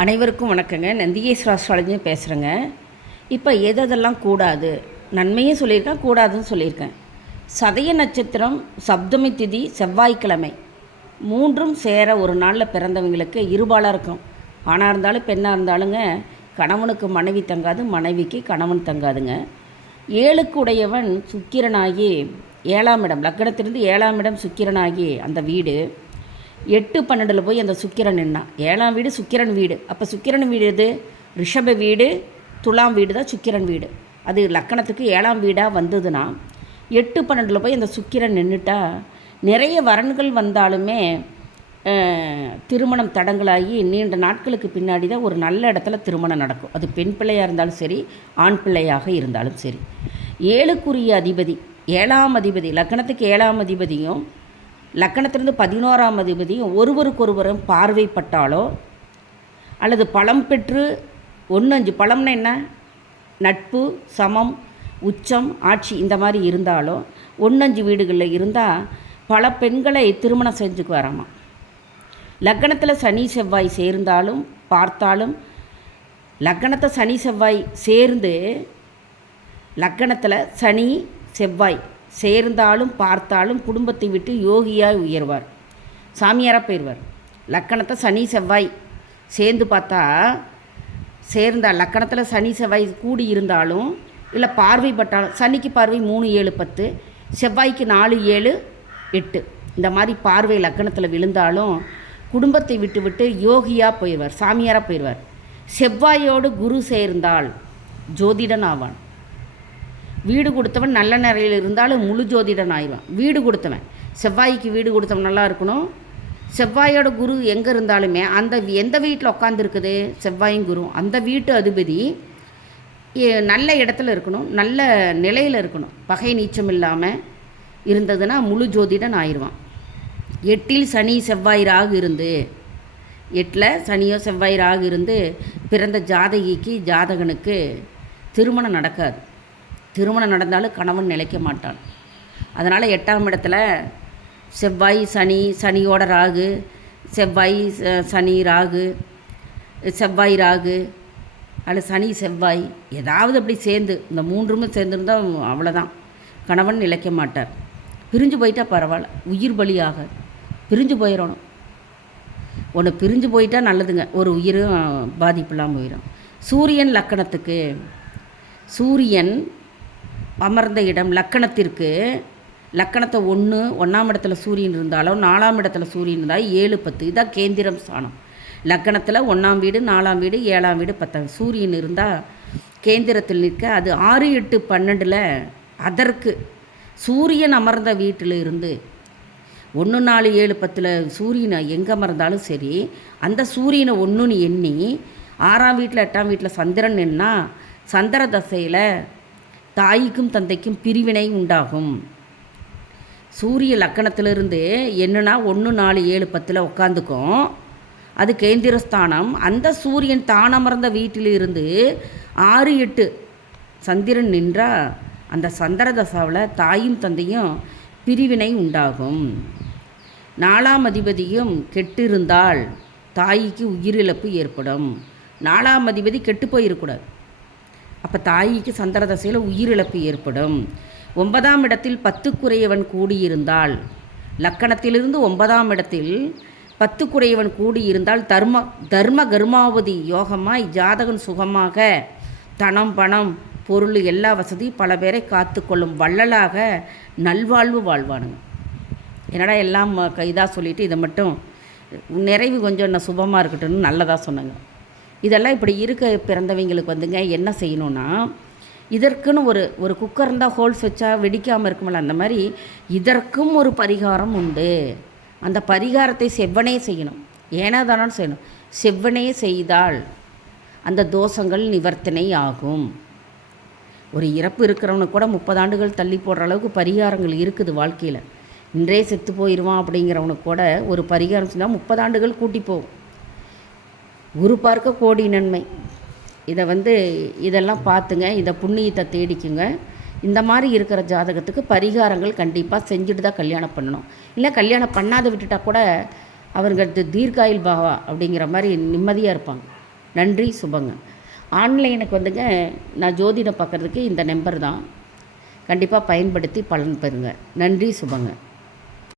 அனைவருக்கும் வணக்கங்க. நந்திகேஸ்வர அஸ்ட்ராலஜி பேசுகிறேங்க. இப்போ எதெல்லாம் கூடாது, நன்மையும் சொல்லியிருக்கேன், கூடாதுன்னு சொல்லியிருக்கேன். சதய நட்சத்திரம், சப்தமி திதி, செவ்வாய்க்கிழமை மூன்றும் சேர ஒரு நாளில் பிறந்தவங்களுக்கு இருபாலாக இருக்கும். ஆணாக இருந்தாலும் பெண்ணாக இருந்தாலுங்க, கணவனுக்கு மனைவி தங்காது, மனைவிக்கு கணவன் தங்காதுங்க. 7க்கு உடையவன் சுக்கிரனாகி 7ஆம் இடம், லக்னத்திலிருந்து 7ஆம் இடம் சுக்கிரனாகி அந்த வீடு 8-12 போய் அந்த சுக்கிரன் நின்னா. 7ஆம் வீடு சுக்கிரன் வீடு. அப்போ சுக்கிரன் வீடு எது? ரிஷப வீடு, துலாம் வீடு தான் சுக்கிரன் வீடு. அது லக்கணத்துக்கு 7ஆம் வீடாக வந்ததுன்னா 8-12 போய் அந்த சுக்கிரன் நின்றுட்டா நிறைய வரன்கள் வந்தாலுமே திருமணம் தடங்களாகி நீண்ட நாட்களுக்கு பின்னாடி தான் ஒரு நல்ல இடத்துல திருமணம் நடக்கும். அது பெண் பிள்ளையாக இருந்தாலும் சரி, ஆண் பிள்ளையாக இருந்தாலும் சரி. 7க்குரிய அதிபதி, 7ஆம் அதிபதி, லக்கணத்துக்கு 7ஆம் அதிபதியும் லக்கணத்திலிருந்து 11ஆம் அதிபதியும் ஒருவருக்கொருவரும் பார்வைப்பட்டாலோ அல்லது பலம் பெற்று 1-5 பலம்னா என்ன? நட்பு, சமம், உச்சம், ஆட்சி இந்த மாதிரி இருந்தாலோ 1-5 வீடுகளில் இருந்தால் பல பெண்களை திருமணம் செஞ்சுக்கு வராமா. லக்கணத்தில் சனி செவ்வாய் சேர்ந்தாலும் பார்த்தாலும், லக்கணத்தை சனி செவ்வாய் சேர்ந்து லக்கணத்தில் சனி செவ்வாய் சேர்ந்தாலும் பார்த்தாலும் குடும்பத்தை விட்டு யோகியாக உயர்வார், சாமியாராக போயிடுவார். லக்கணத்தை சனி செவ்வாய் சேர்ந்து பார்த்தா சேர்ந்தால் லக்கணத்தில் சனி செவ்வாய் கூடி இருந்தாலும் இல்லை பார்வைப்பட்டாலும், சனிக்கு பார்வை 3, 7, 10, செவ்வாய்க்கு 4, 7, 8 இந்த மாதிரி பார்வை லக்கணத்தில் விழுந்தாலும் குடும்பத்தை விட்டு விட்டு யோகியாக போயிடுவார், சாமியாராக போயிடுவார். செவ்வாயோடு குரு சேர்ந்தால் ஜோதிடன் ஆவான். வீடு கொடுத்தவன் நல்ல நிலையில் இருந்தாலும் முழு ஜோதிடன் ஆயிடுவான். வீடு கொடுத்தவன், செவ்வாய்க்கு வீடு கொடுத்தவன் நல்லா இருக்கணும். செவ்வாயோட குரு எங்கே இருந்தாலுமே அந்த எந்த வீட்டில் உட்காந்துருக்குது செவ்வாயும் குரு, அந்த வீட்டு அதிபதி நல்ல இடத்துல இருக்கணும், நல்ல நிலையில் இருக்கணும். பகை நீச்சம் இல்லாமல் இருந்ததுன்னா முழு ஜோதிடன் ஆயிடுவான். 8ல் சனி செவ்வாய் ராகு இருந்து, 8ல் சனியோ செவ்வாய் ராகு இருந்து பிறந்த ஜாதகனுக்கு திருமணம் நடக்காது. திருமணம் நடந்தாலும் கணவன் நிலைக்க மாட்டான். அதனால் 8ஆம் இடத்துல செவ்வாய் சனி, சனியோட ராகு, செவ்வாய் சனி ராகு, செவ்வாய் ராகு அல்லது சனி செவ்வாய் ஏதாவது அப்படி சேர்ந்து இந்த 3மே சேர்ந்துருந்தால் அவ்வளோதான், கணவன் நிலைக்க மாட்டார். பிரிஞ்சு போயிட்டால் பரவாயில்ல, உயிர் பலியாக பிரிஞ்சு போயிடணும். ஒன்று பிரிஞ்சு போயிட்டால் நல்லதுங்க, ஒரு உயிரும் பாதிப்பெல்லாம் போயிடும். சூரியன் லக்கணத்துக்கு, சூரியன் அமர்ந்த இடம் லக்கணத்திற்கு, லக்கணத்தை 1ஆம் இடத்துல சூரியன் இருந்தாலும் 4ஆம் இடத்துல சூரியன் இருந்தால் 7, 10 இதான் கேந்திரம் ஸ்தானம். லக்கணத்தில் 1ஆம் வீடு, 4ஆம் வீடு, 7ஆம் வீடு, 10 சூரியன் இருந்தால் கேந்திரத்தில் நிற்க. அது 6, 8, 12 அதற்கு சூரியன் அமர்ந்த வீட்டில் இருந்து 1, 4, 7, 10 சூரியனை எங்கே அமர்ந்தாலும் சரி, அந்த சூரியனை 1ன்னு எண்ணி 6ஆம் வீட்டில் 8ஆம் வீட்டில் சந்திரன் நின்னா சந்திர தசையில் தாய்க்கும் தந்தைக்கும் பிரிவினை உண்டாகும். சூரிய லக்கணத்திலிருந்து என்னன்னா 1, 4, 7, 10 உட்காந்துக்கும், அது கேந்திரஸ்தானம். அந்த சூரியன் தானமர்ந்த வீட்டிலிருந்து 6, 8 சந்திரன் நின்றால் அந்த சந்திர தசாவில் தாயும் தந்தையும் பிரிவினை உண்டாகும். 4ஆம் அதிபதியும் கெட்டிருந்தால் தாய்க்கு உயிரிழப்பு ஏற்படும். 4ஆம் அதிபதி கெட்டு போயிருக்கூடாது, அப்போ தாய்க்கு சந்திர தசையில் உயிரிழப்பு ஏற்படும். 9ஆம் இடத்தில் 10க்குரியவன் கூடியிருந்தால், லக்கணத்திலிருந்து 9ஆம் இடத்தில் 10க்குரியவன் கூடியிருந்தால் தர்ம கர்மாவதி யோகமாய் ஜாதகன் சுகமாக தனம், பணம், பொருள் எல்லா வசதி பல பேரை காத்து கொள்ளும் வள்ளலாக நல்வாழ்வு வாழ்வானுங்க. என்னடா எல்லாம் இதாக சொல்லிவிட்டு இதை மட்டும் நிறைவு கொஞ்சம் என்ன சுபமாக இருக்கட்டும்னு நல்லதாக சொன்னாங்க. இதெல்லாம் இப்படி இருக்க பிறந்தவங்களுக்கு வந்துங்க என்ன செய்யணுன்னா, இதற்குன்னு ஒரு குக்கர் இருந்தால் ஹோல்ஸ் வச்சா வெடிக்காமல் இருக்குமில்ல, அந்த மாதிரி இதற்கும் ஒரு பரிகாரம் உண்டு. அந்த பரிகாரத்தை செவ்வனே செய்யணும், ஏன்னா தானே செய்யணும். செவ்வனே செய்தால் அந்த தோஷங்கள் நிவர்த்தனை ஆகும். ஒரு இறப்பு இருக்கிறவனுக்கு கூட 30 ஆண்டுகள் தள்ளி போடுற அளவுக்கு பரிகாரங்கள் இருக்குது வாழ்க்கையில். இன்றே செத்து போயிடுவான் அப்படிங்கிறவனுக்கு கூட ஒரு பரிகாரம் செஞ்சால் 30 ஆண்டுகள் கூட்டி போகும். குரு பார்க்க கோடி நன்மை. இதெல்லாம் பார்த்துங்க, இதை புண்ணியத்தை தேடிக்குங்க. இந்த மாதிரி இருக்கிற ஜாதகத்துக்கு பரிகாரங்கள் கண்டிப்பாக செஞ்சுட்டு தான் கல்யாணம் பண்ணணும். இல்லை கல்யாணம் பண்ணாத விட்டுட்டா கூட அவர்கள் தீர்க்காயில் பாவா அப்படிங்கிற மாதிரி நிம்மதியாக இருப்பாங்க. நன்றி சுபங்க. ஆன்லைனுக்கு வந்துங்க நான் ஜோதிடம் பார்க்குறதுக்கு இந்த நம்பர் தான். கண்டிப்பாக பயன்படுத்தி பலன் பெறுங்க. நன்றி சுபங்க.